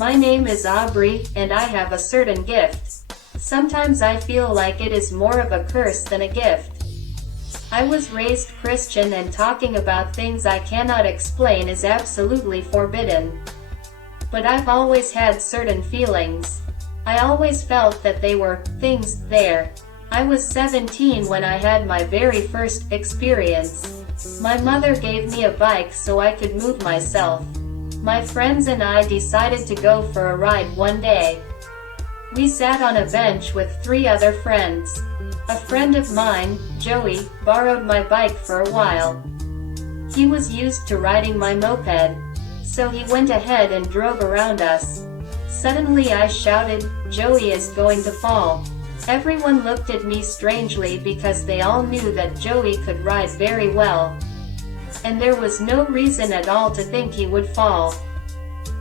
My name is Aubrey, and I have a certain gift. Sometimes I feel like it is more of a curse than a gift. I was raised Christian, and talking about things I cannot explain is absolutely forbidden. But I've always had certain feelings. I always felt that they were things there. I was 17 when I had my very first experience. My mother gave me a bike so I could move myself. My friends and I decided to go for a ride one day. We sat on a bench with 3 other friends. A friend of mine, Joey, borrowed my bike for a while. He was used to riding my moped, so he went ahead and drove around us. Suddenly I shouted, "Joey is going to fall." Everyone looked at me strangely because they all knew that Joey could ride very well. And there was no reason at all to think he would fall.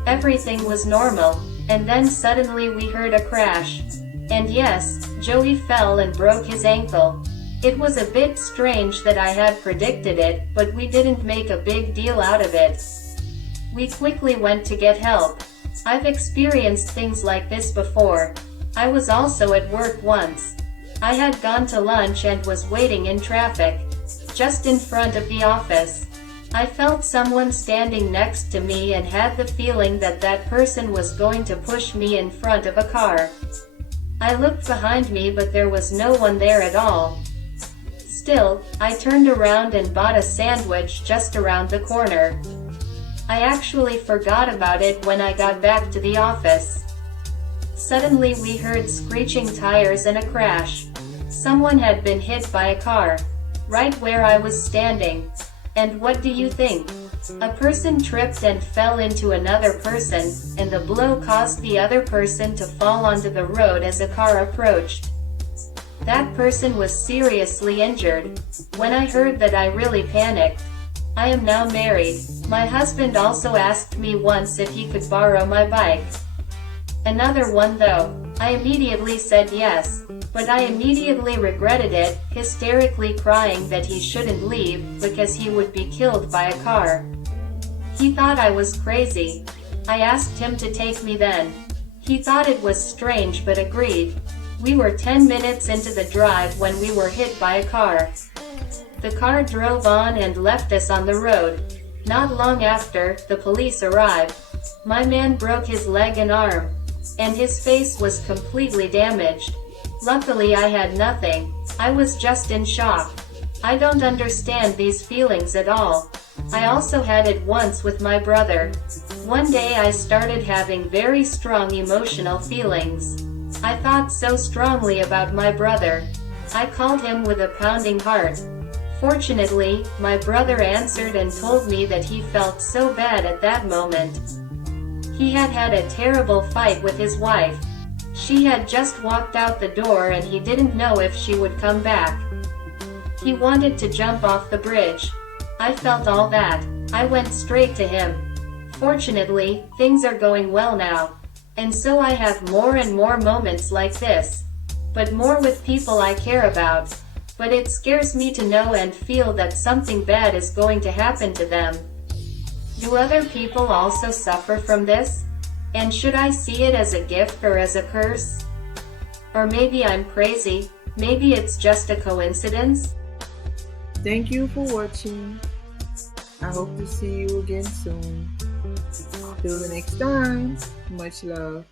Everything was normal, and then suddenly we heard a crash. And yes, Joey fell and broke his ankle. It was a bit strange that I had predicted it, but we didn't make a big deal out of it. We quickly went to get help. I've experienced things like this before. I was also at work once. I had gone to lunch and was waiting in traffic, just in front of the office. I felt someone standing next to me and had the feeling that that person was going to push me in front of a car. I looked behind me, but there was no one there at all. Still, I turned around and bought a sandwich just around the corner. I actually forgot about it when I got back to the office. Suddenly we heard screeching tires and a crash. Someone had been hit by a car, right where I was standing. And what do you think? A person tripped and fell into another person, and the blow caused the other person to fall onto the road as a car approached. That person was seriously injured. When I heard that, I really panicked. I am now married. My husband also asked me once if he could borrow my bike. Another one though. I immediately said yes, but I immediately regretted it, hysterically crying that he shouldn't leave because he would be killed by a car. He thought I was crazy. I asked him to take me then. He thought it was strange but agreed. We were 10 minutes into the drive when we were hit by a car. The car drove on and left us on the road. Not long after, the police arrived. My man broke his leg and arm, and his face was completely damaged. Luckily I had nothing. I was just in shock. I don't understand these feelings at all. I also had it once with my brother. One day I started having very strong emotional feelings. I thought so strongly about my brother. I called him with a pounding heart. Fortunately, my brother answered and told me that he felt so bad at that moment. He had had a terrible fight with his wife. She had just walked out the door and he didn't know if she would come back. He wanted to jump off the bridge. I felt all that. I went straight to him. Fortunately, things are going well now. And so I have more and more moments like this. But more with people I care about. But it scares me to know and feel that something bad is going to happen to them. Do other people also suffer from this? And should I see it as a gift or as a curse? Or maybe I'm crazy. Maybe it's just a coincidence? Thank you for watching. I hope to see you again soon. Till the next time, much love.